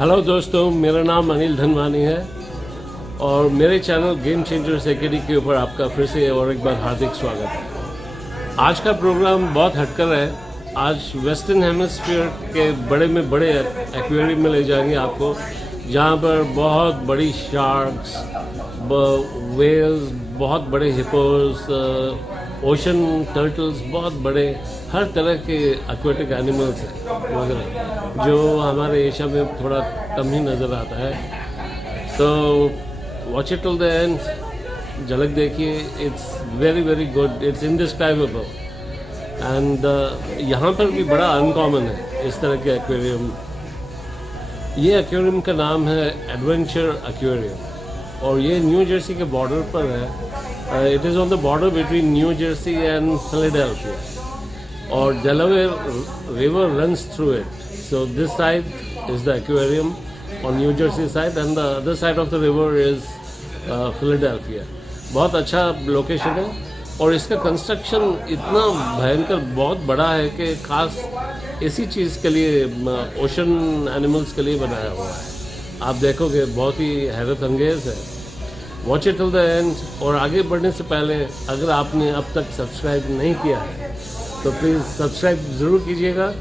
Hello दोस्तों, मेरा नाम अनिल धनवानी है और मेरे चैनल गेम चेंजर्स एकेडमी के ऊपर आपका फिर से और एक बार हार्दिक स्वागत है। आज का प्रोग्राम बहुत हटकर है। आज वेस्टर्न हेमिस्फीयर के बड़े में बड़े एक्वेरियम में ले जाएंगे आपको, जहाँ पर बहुत बड़ी शार्क्स, वेल्स, बहुत बड़े हिपोस, ओशन टर्टल्स, बहुत बड़े हर तरह के एक्वेटिक एनिमल्स हैं वगैरह, जो हमारे एशिया में थोड़ा कम ही नज़र आता है। तो watch it till the end, झलक देखिए। It's very very good, it's indescribable. And यहाँ पर भी बड़ा अनकॉमन है इस तरह के एक्वेरियम। ये एक्वेरियम का नाम है एडवेंचर एक्वेरियम और ये न्यू जर्सी के बॉर्डर पर है। It is on the border between New Jersey and Philadelphia और Delaware River runs through it. So this side is the aquarium on New Jersey side and the other side of the river is Philadelphia। बहुत अच्छा location है और इसका construction इतना भयंकर बहुत बड़ा है कि खास इसी चीज़ के लिए, ओशन एनिमल्स के लिए बनाया हुआ है। आप देखोगे बहुत ही हैरत अंगेज है। Watch it till the and. और आगे बढ़ने से पहले अगर आपने अब तक सब्सक्राइब नहीं किया है तो प्लीज़ सब्सक्राइब ज़रूर कीजिएगा।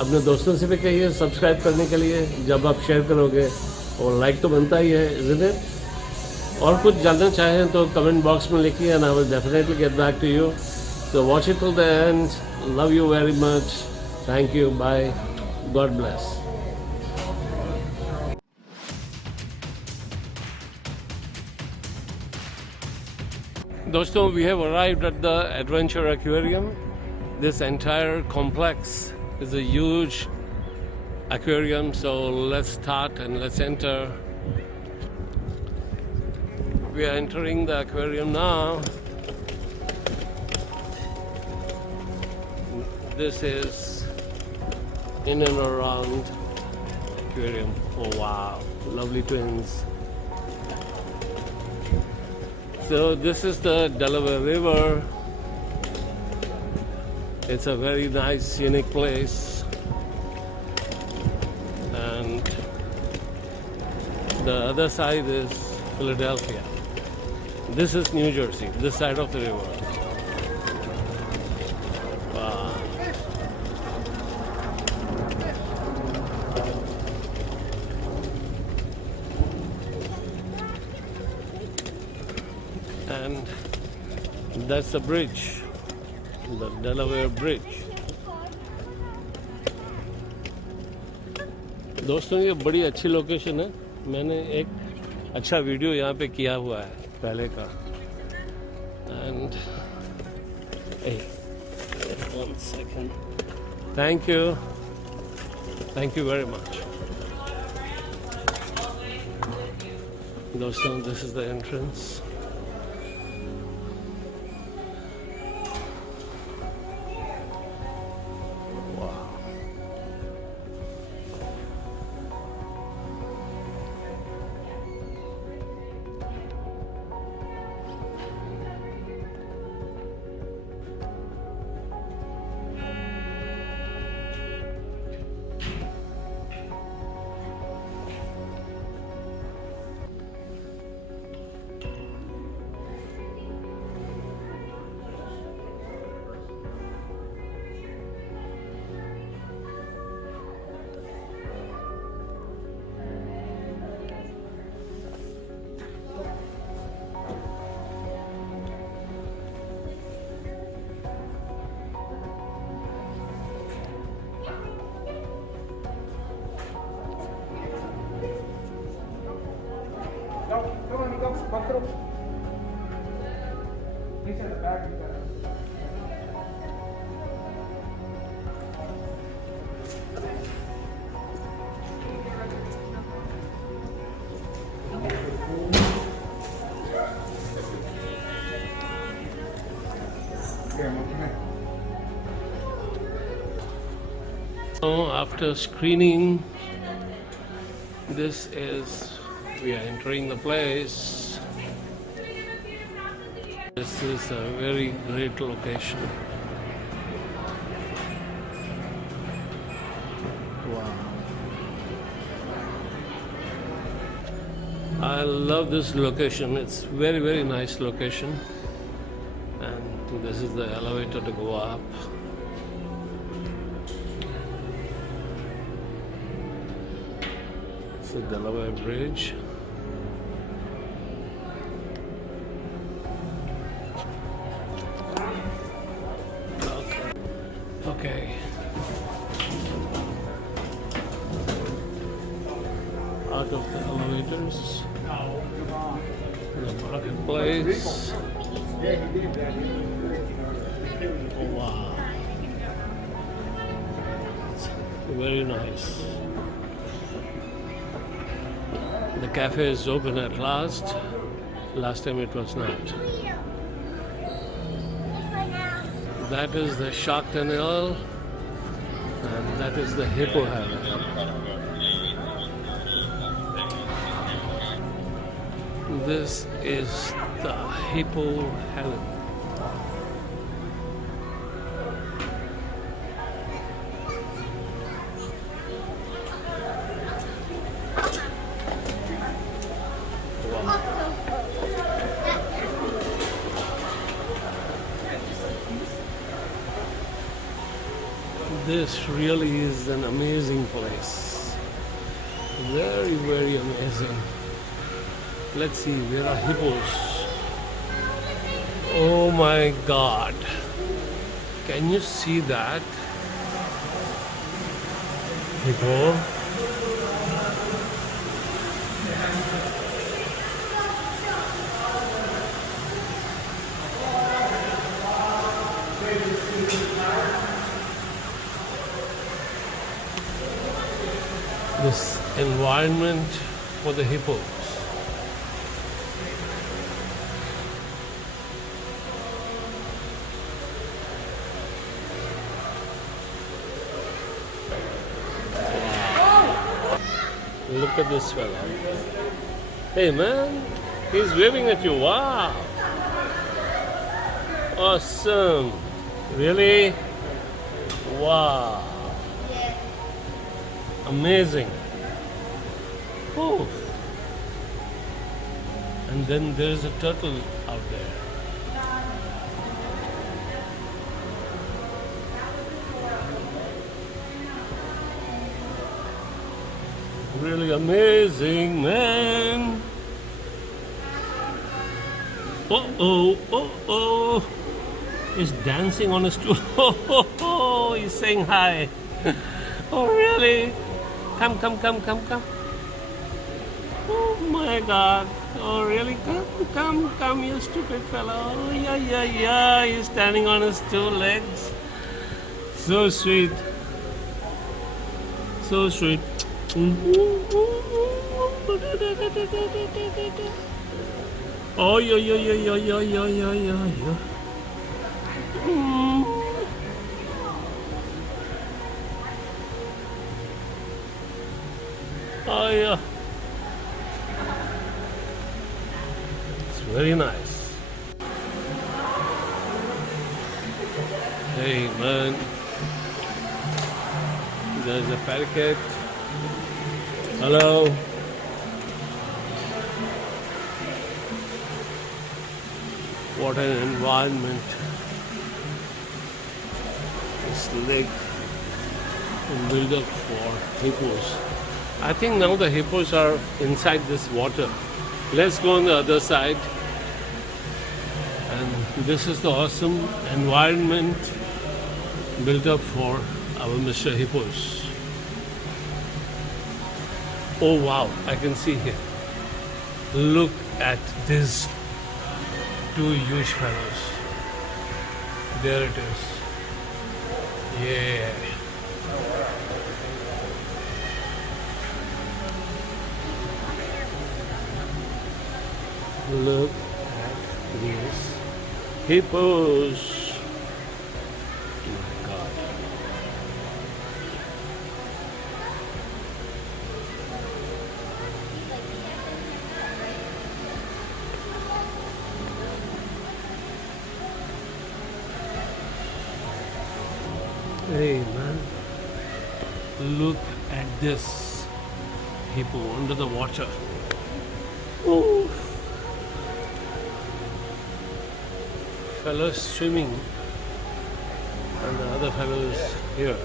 अपने दोस्तों से भी कहिए सब्सक्राइब करने के लिए। जब आप शेयर करोगे और लाइक तो बनता ही है, इज़न्ट इट? और कुछ जानना चाहें तो कमेंट बॉक्स में लिखिए and I will definitely get back to you. So watch it till the end. Love you very much. Thank you. Bye. God bless. दोस्तों, we have arrived at the Adventure Aquarium. This entire complex is a huge aquarium, so let's start and let's enter. We are entering the aquarium now. This is in and around aquarium. Oh wow, lovely twins. So this is the Delaware River. It's a very nice scenic place, and the other side is Philadelphia. This is New Jersey, this side of the river. Wow. And that's the bridge, the Delaware Bridge। दोस्तों, ये बड़ी अच्छी location है। मैंने एक अच्छा video यहाँ पे किया हुआ है पहले का। And one second. Thank you very much. दोस्तों, this is the entrance. So after screening, we are entering the place. This is a very great location. Wow. I love this location. It's very, very nice location. And this is the elevator to go up. It's the Delaware Bridge. Okay. Out of the elevators, the marketplace. Oh wow, it's very nice. The cafe is open at last. Last time it was not. That is the Shark Tunnel, and that is the Hippo Heaven. This is the Hippo Heaven. This really is an amazing place. Very, very amazing. Let's see, there are hippos. Oh my God. Can you see that? Hippo. This environment for the hippos. Look at this fella. Hey man, he's waving at you. Wow. Awesome. Really? Wow. Amazing. Oh. And then there's a turtle out there. Really amazing, man. Oh. He's dancing on a stool. Oh, he's saying hi. Oh, really? Come. Oh my God. Oh, really? Come, you stupid fellow. Oh, yeah. He's standing on his two legs. So sweet. So sweet. Oh, yeah. Oh yeah, it's very nice. Hey man, there's a parakeet. Hello. What an environment. This lake is built up for hippos. I think now the hippos are inside this water. Let's go on the other side. And this is the awesome environment built up for our Mr. Hippos. Oh wow, I can see here. Look at these two huge fellows. There it is. Yeah. Look at these hippos. Oh my God. Hey man, look at this hippo under the water. Oh, fellow swimming and the other fellow is here.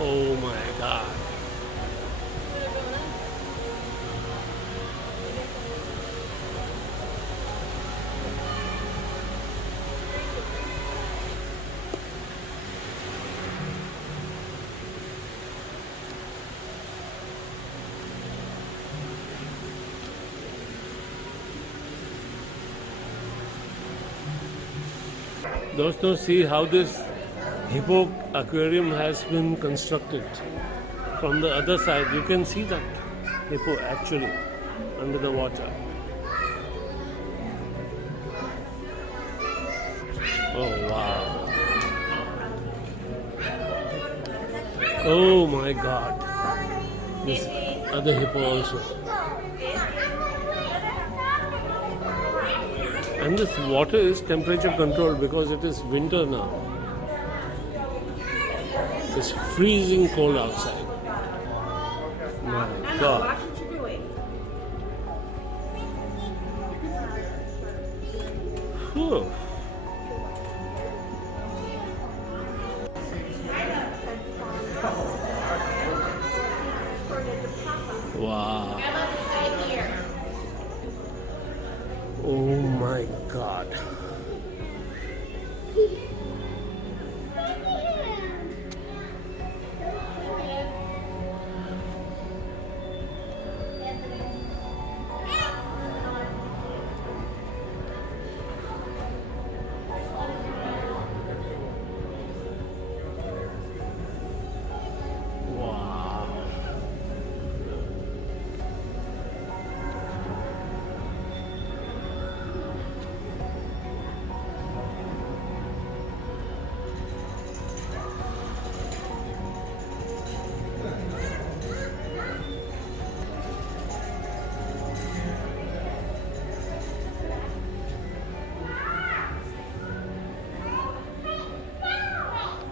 Oh my God. Doston, see how this hippo aquarium has been constructed. From the other side, you can see that hippo actually under the water. Oh wow. Oh my God. This other hippo also. And this water is temperature controlled because it is winter now. It's freezing cold outside. My God. Watch what you're doing. Whew. Wow. Oh my God. Wow.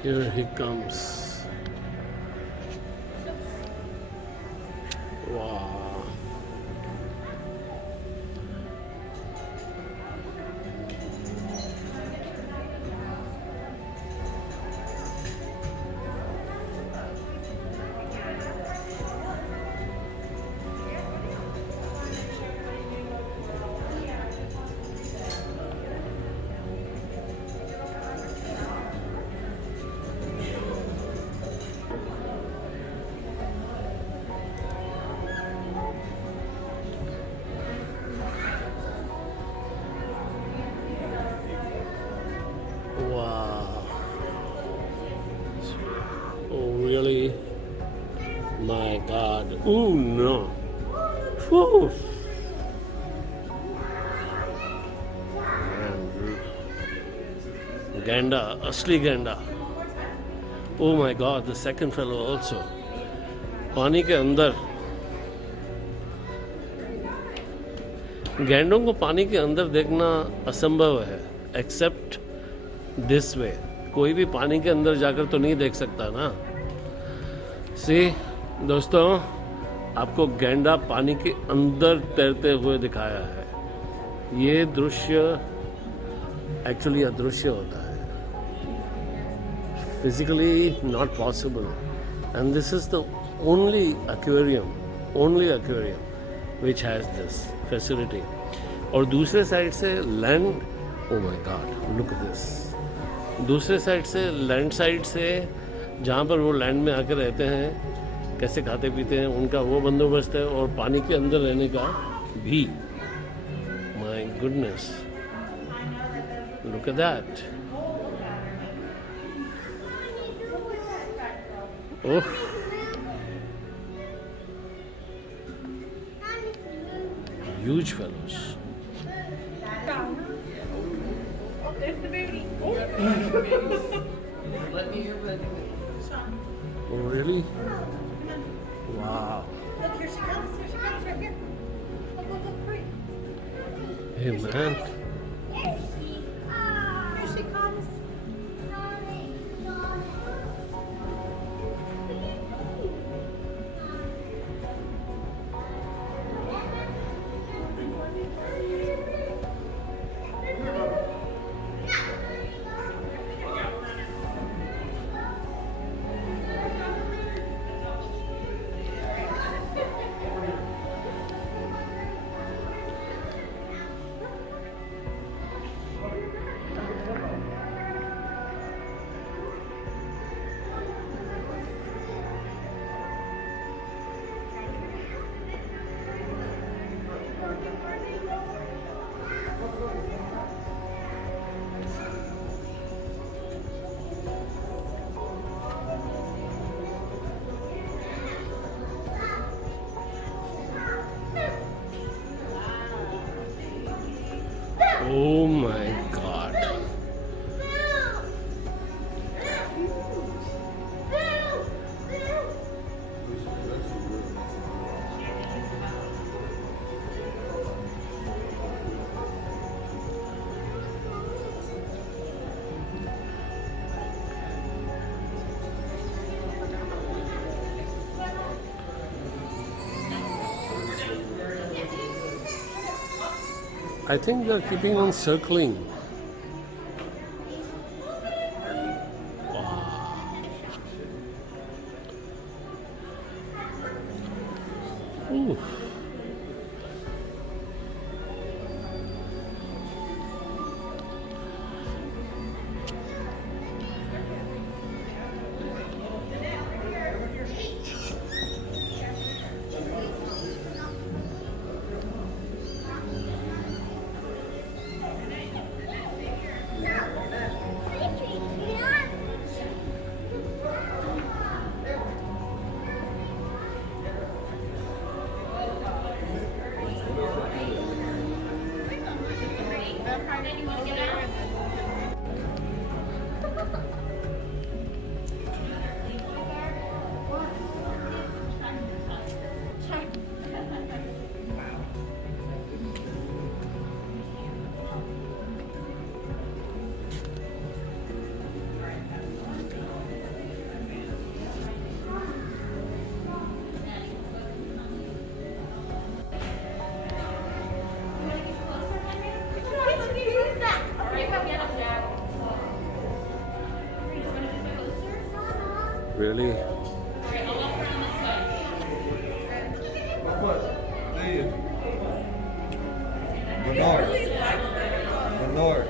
Here he comes. Wow. Wow. Oh, really? My God. Oh, no. Whew. Ganda, asli ganda. Oh my God, the second fellow also. पानी के अंदर. गैंडों को पानी के अंदर देखना असंभव है, एक्सेप्ट दिस वे. कोई भी पानी के अंदर जाकर तो नहीं देख सकता ना. सी दोस्तों, आपको गैंडा पानी के अंदर तैरते हुए दिखाया है. ये दृश्य एक्चुअली अदृश्य होता है. Physically not possible. And this is the only aquarium which has this facility. और दूसरे साइड से land, oh my God, look at this. दूसरे साइड से लैंड साइड से जहाँ पर वो लैंड में आकर रहते हैं, कैसे खाते पीते हैं, उनका वो बंदोबस्त है. और पानी के अंदर रहने का भी. My goodness, look at that. Oh, huge fellows. Oh, there's the baby. Let me hear it. Oh, really? Wow. Look, here she comes. Here she comes, right here. Look, look, look, hurry. Hey, man. Here she comes. I think they're keeping on circling. Ooh. Really? Lenore.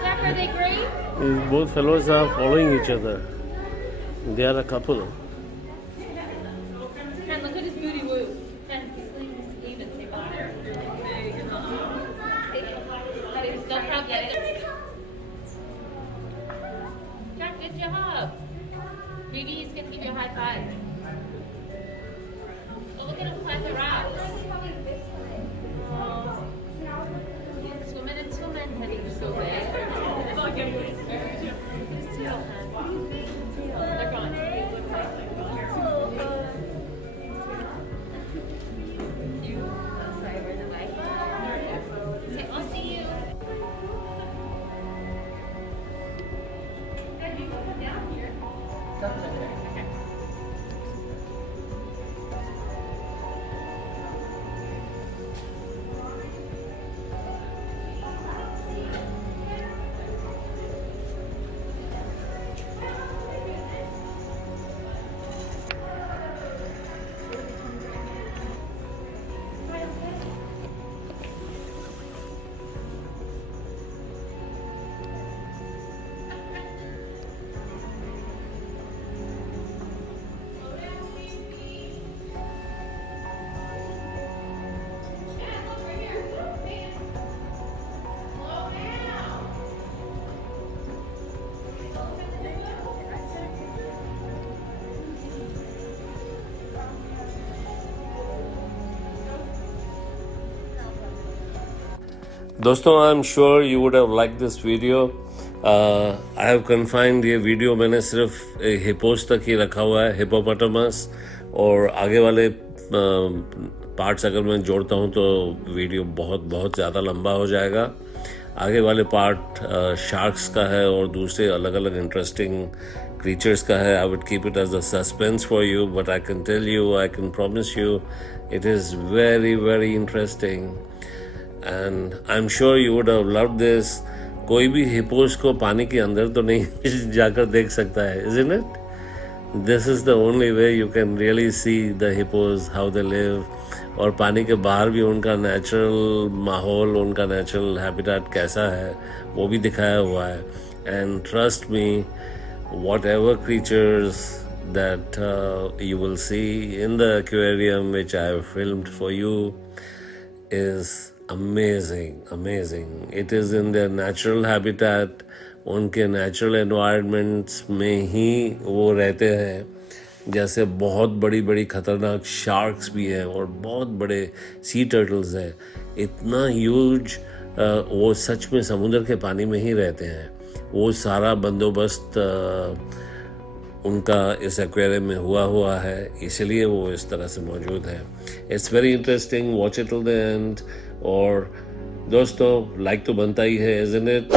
Jack, are they great? Both fellows are following each other. They are a couple. And look at his booty woo. And even say bye. Don't drop that. Jack, good job. Maybe he's gonna give you a high five. Oh, look at him climb the rocks. Swimming, heading so bad. They're gone. Say, I'll see you. You can come down here. Okay. दोस्तों I am sure you would have like this video. I have confined ये video मैंने सिर्फ हिपोस तक ही रखा हुआ है, hippopotamus, और आगे वाले पार्ट्स अगर मैं जोड़ता हूँ तो वीडियो बहुत ज़्यादा लंबा हो जाएगा. आगे वाले पार्ट शार्क्स का है और दूसरे अलग अलग इंटरेस्टिंग creatures का है. I would keep it as a suspense for you, but I can tell you, I can promise you, it is very, very interesting. And I'm sure you would have loved this. कोई भी हिपोस को पानी के अंदर तो नहीं जाकर देख सकता है, isn't it? This is the only way you can really see the hippos, how they live. और पानी के बाहर भी उनका नेचुरल माहौल, उनका नेचुरल हैबिटेट कैसा है वो भी दिखाया हुआ है. And trust me, whatever creatures that you will see in the aquarium which I have filmed for you is amazing. It is in their natural habitat, उनके natural environments में ही वो रहते हैं. जैसे बहुत बड़ी खतरनाक शार्क्स भी हैं और बहुत बड़े सी टर्टल्स हैं. इतना ह्यूज वो सच में समुद्र के पानी में ही रहते हैं. वो सारा बंदोबस्त उनका इस एक्वेरियम में हुआ है, इसलिए वो इस तरह से मौजूद है. It's very interesting. Watch it till the and. और दोस्तों लाइक तो बनता ही है, इज़न्ट इट?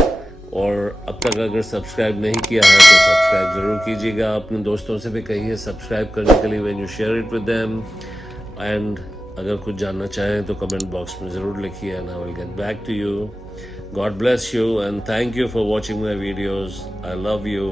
और अब तक अगर सब्सक्राइब नहीं किया है तो सब्सक्राइब ज़रूर कीजिएगा। अपने दोस्तों से भी कहिए सब्सक्राइब करने के लिए when you share it with them. And अगर कुछ जानना चाहें तो कमेंट बॉक्स में ज़रूर लिखिए and I will get back to you. God bless you and thank you for watching my videos. I love you.